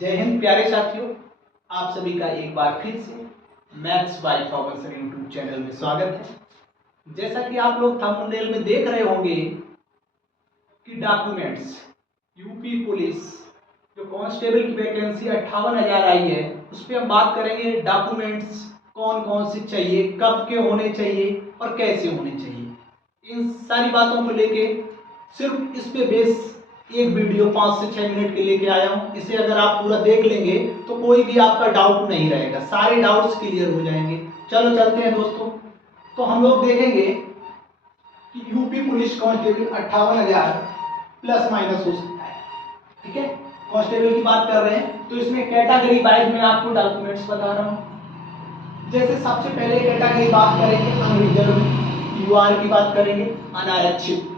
जय हिंद प्यारे साथियों, आप सभी का एक बार फिर से maths by formal sir YouTube channel में स्वागत है। जैसा कि आप लोग थंबनेल में देख रहे होंगे कि डॉक्यूमेंट्स यूपी पुलिस जो कांस्टेबल की वैकेंसी 58,000 आई है, उस पर हम बात करेंगे। डॉक्यूमेंट्स कौन कौन से चाहिए, कब के होने चाहिए और कैसे होने चाहिए, इन सारी बातों को लेके सिर्फ इस पे बेस एक वीडियो 5 से 6 मिनट के लेके आया हूँ। इसे अगर आप पूरा देख लेंगे तो कोई भी आपका डाउट नहीं रहेगा, सारे डाउट्स क्लियर हो जाएंगे। चलो चलते हैं दोस्तों। तो हम लोग देखेंगे कि UP police constable 58,000 plus minus हो सकता है। ठीक है, कांस्टेबल की बात कर रहे हैं तो इसमें कैटेगरी वाइज में आपको डॉक्यूमेंट्स बता रहा हूँ। जैसे सबसे पहले कैटेगरी बात करेंगे अनरिजर्व, यूआर की बात करेंगे, अनारक्षित।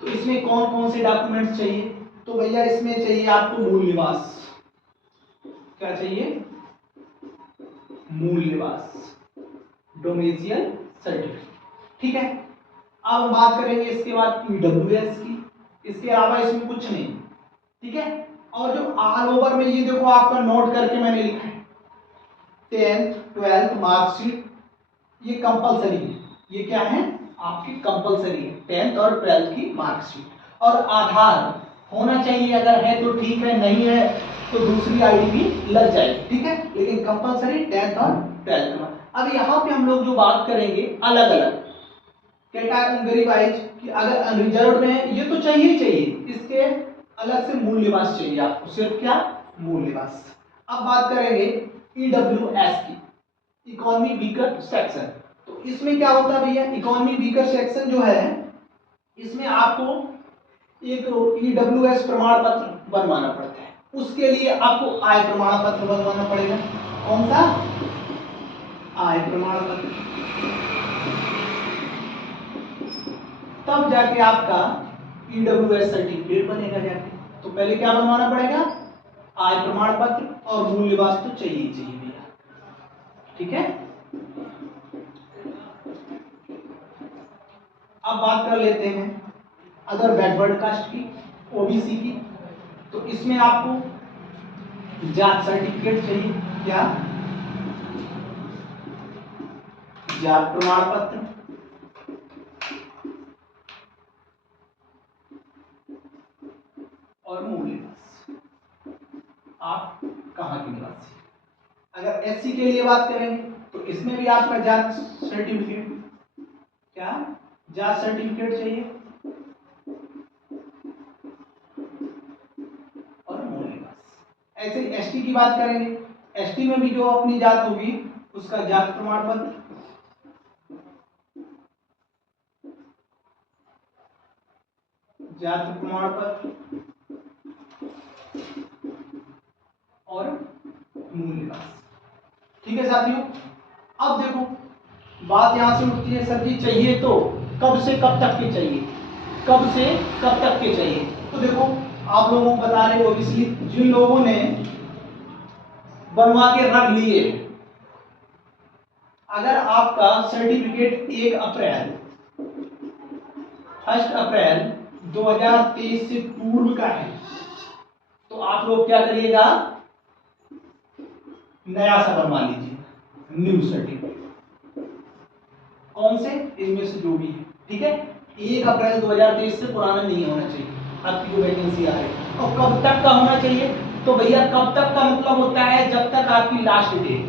तो इसमें कौन कौन से डॉक्यूमेंट्स चाहिए? तो भैया इसमें चाहिए आपको मूल निवास। क्या चाहिए? मूल निवास, डोमेसियल सर्टिफिकेट। ठीक है, अब हम बात करेंगे इसके बाद ईडब्ल्यूएस की। इसके अलावा इसमें कुछ नहीं। ठीक है, और जो ऑल ओवर में ये देखो आपका नोट करके मैंने लिखा है 10th 12th मार्कशीट, ये कंपलसरी है। ये क्या है? आपकी कंपलसरी है 10th और 12th की मार्कशीट। और आधार होना चाहिए, अगर है तो ठीक है, नहीं है तो दूसरी आईडी भी लग जाएगी। ठीक है, लेकिन कंपलसरी 10th और 12th का। अब यहाँ पे हम लोग जो बात करेंगे अलग अलग कैटेगरी वाइज कि अगर अनरिजर्व में है ये तो चाहिए ही चाहिए, इसके अलग से मूल निवास चाहिए आपको। सिर्फ क्या? मूल निवास। अब बात करेंगे ईडब्ल्यूएस की, इकोनॉमी वीकर सेक्शन। तो इसमें क्या होता है भैया? इकोनॉमी वीकर सेक्शन जो है, इसमें आपको एक ईडब्ल्यूएस प्रमाण पत्र बनवाना पड़ता है। उसके लिए आपको आय प्रमाण पत्र बनवाना पड़ेगा। कौन सा? आय प्रमाण पत्र। तब जाके आपका ईडब्ल्यूएस सर्टिफिकेट बनेगा जाके। तो पहले क्या बनवाना पड़ेगा? आय प्रमाण पत्र, और मूल निवास तो चाहिए ही चाहिए भैया। ठीक है, अब बात कर लेते हैं अगर बैकवर्ड कास्ट की, ओबीसी की। तो इसमें आपको जात सर्टिफिकेट चाहिए। क्या? जात प्रमाण पत्र और मूल निवास, आप कहाँ के निवासी। अगर एससी के लिए बात करेंगे तो इसमें भी आपका जात सर्टिफिकेट, क्या? जात सर्टिफिकेट चाहिए और मूल निवास। ऐसे एसटी की बात करेंगे, एसटी में भी जो अपनी जात होगी उसका जात प्रमाण पत्र, जात प्रमाण पत्र और मूल निवास। ठीक है साथियों, अब देखो बात यहां से उठती है, सर जी चाहिए तो कब से कब तक के चाहिए, कब से कब तक के चाहिए? तो देखो आप लोगों को बता रहे हो, इसलिए जिन लोगों ने बनवा के रख लिए, अगर आपका सर्टिफिकेट 1 अप्रैल 2023 से पूर्व का है तो आप लोग क्या करिएगा? नया सा बनवा लीजिए, न्यू सर्टिफिकेट। कौन से? इनमें से जो भी है। ठीक है, 1 अप्रैल 2023 से पुराना नहीं होना चाहिए आपकी जो वैकेंसी आ रही है। और कब तक का होना चाहिए? तो भैया कब तक का मतलब होता है जब तक आपकी लास्ट डेट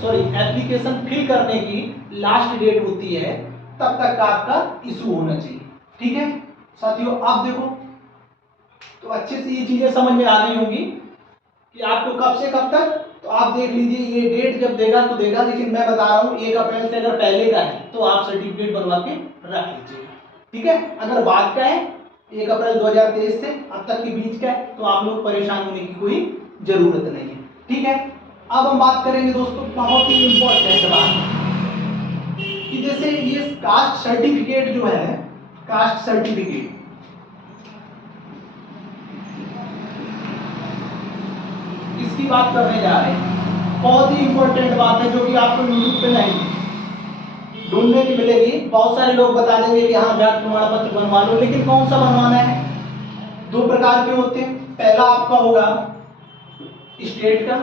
एप्लीकेशन फिल करने की लास्ट डेट होती है, तब तक का आपका इशू होना चाहिए। ठीक है साथियों, आप देखो तो अच्छे से ये चीजें समझ में आ गई होंगी कि आपको कब से कब तक। तो आप देख लीजिए, ये डेट जब देगा तो देगा, लेकिन मैं बता रहा हूँ 1 अप्रैल से अगर पहले का है तो आप सर्टिफिकेट बनवा के रख लीजिएगा। ठीक है, अगर बाद का है 1 अप्रैल 2023 से अब तक के बीच का है तो आप लोग परेशान होने की कोई जरूरत नहीं है। ठीक है, अब हम बात करेंगे दोस्तों बहुत ही इंपॉर्टेंट बात कि जैसे ये कास्ट सर्टिफिकेट जो है, कास्ट सर्टिफिकेट इसकी बात करने जा रहे हैं। बहुत ही इंपॉर्टेंट बात है जो कि आपको यूट्यूब पे नहीं ढूंढने की मिलेगी। बहुत सारे लोग बता देंगे कि हाँ जात प्रमाण पत्र बनवा लो, लेकिन कौन सा बनवाना है? 2 प्रकार के होते हैं। पहला आपका होगा स्टेट का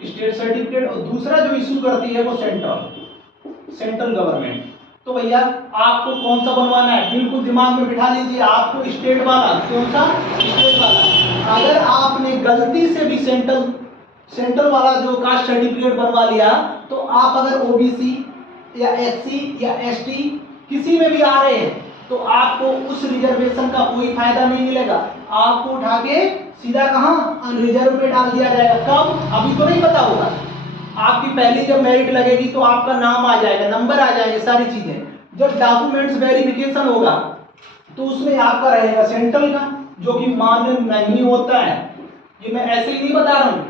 स्टेट सर्टिफिकेट, और दूसरा जो इशू करती है वो सेंट्रल गवर्नमेंट। तो भैया आपको कौन सा बनवाना है, बिल्कुल दिमाग में बिठा लीजिए, आपको स्टेट वाला, कौन सा, स्टेट वाला। अगर आपने गलती से भी सेंट्रल वाला जो कास्ट सर्टिफिकेट बनवा लिया, तो आप अगर ओबीसी या एससी या एसटी किसी में भी आ रहे हैं, तो आपको उस रिजर्वेशन का कोई फायदा नहीं मिलेगा। आपको उठा के सीधा कहां, अनरिजर्व में डाल दिया जाएगा। कब, अभी तो नहीं पता होगा। आपकी पहली जब मेरिट लगेगी तो आपका नाम आ जाएगा, नंबर आ जाएंगे, सारी चीजें। जब डॉक्यूमेंट्स वेरिफिकेशन होगा तो उसमें आपका रहेगा सेंट्रल का, जो कि मान्य नहीं होता है। ये मैं ऐसे ही नहीं बता रहा हूं,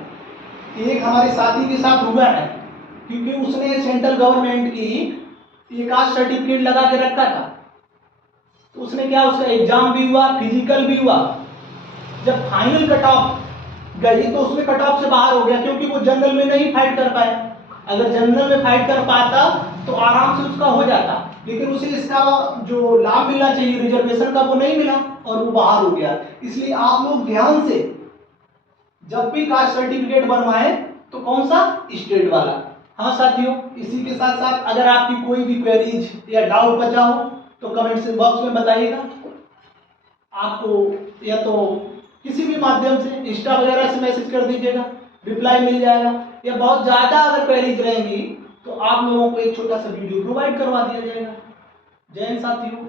एक हमारे साथी के साथ हुआ है, क्योंकि उसने सेंट्रल गवर्नमेंट की ये कास्ट सर्टिफिकेट लगा के रखा था। तो उसने क्या, उसका एग्जाम भी हुआ, फिजिकल भी हुआ। जब फाइनल कट ऑफ गई तो उसमें कट ऑफ से बाहर हो गया, क्योंकि वो जनरल में नहीं फाइट कर पाया। अगर जनरल में फाइट कर पाता तो आराम से उसका हो जाता, लेकिन उसे इसका जो लाभ मिलना चाहिए रिजर्वेशन का वो नहीं मिला और वो बाहर हो गया। इसलिए आप लोग ध्यान से जब भी कास्ट सर्टिफिकेट बनवाएं तो कौन सा, स्टेट वाला। हाँ साथियों, इसी के साथ साथ अगर आपकी कोई भी क्वेरीज या डाउट बचा हो तो कमेंट बॉक्स में बताइएगा। आपको या तो किसी भी माध्यम से इंस्टा वगैरह से मैसेज कर दीजिएगा, रिप्लाई मिल जाएगा। या बहुत ज़्यादा अगर क्वेरीज रहेंगी तो आप लोगों को एक छोटा सा वीडियो प्रोवाइड करवा दिया जाएगा। जय हिंद साथियों।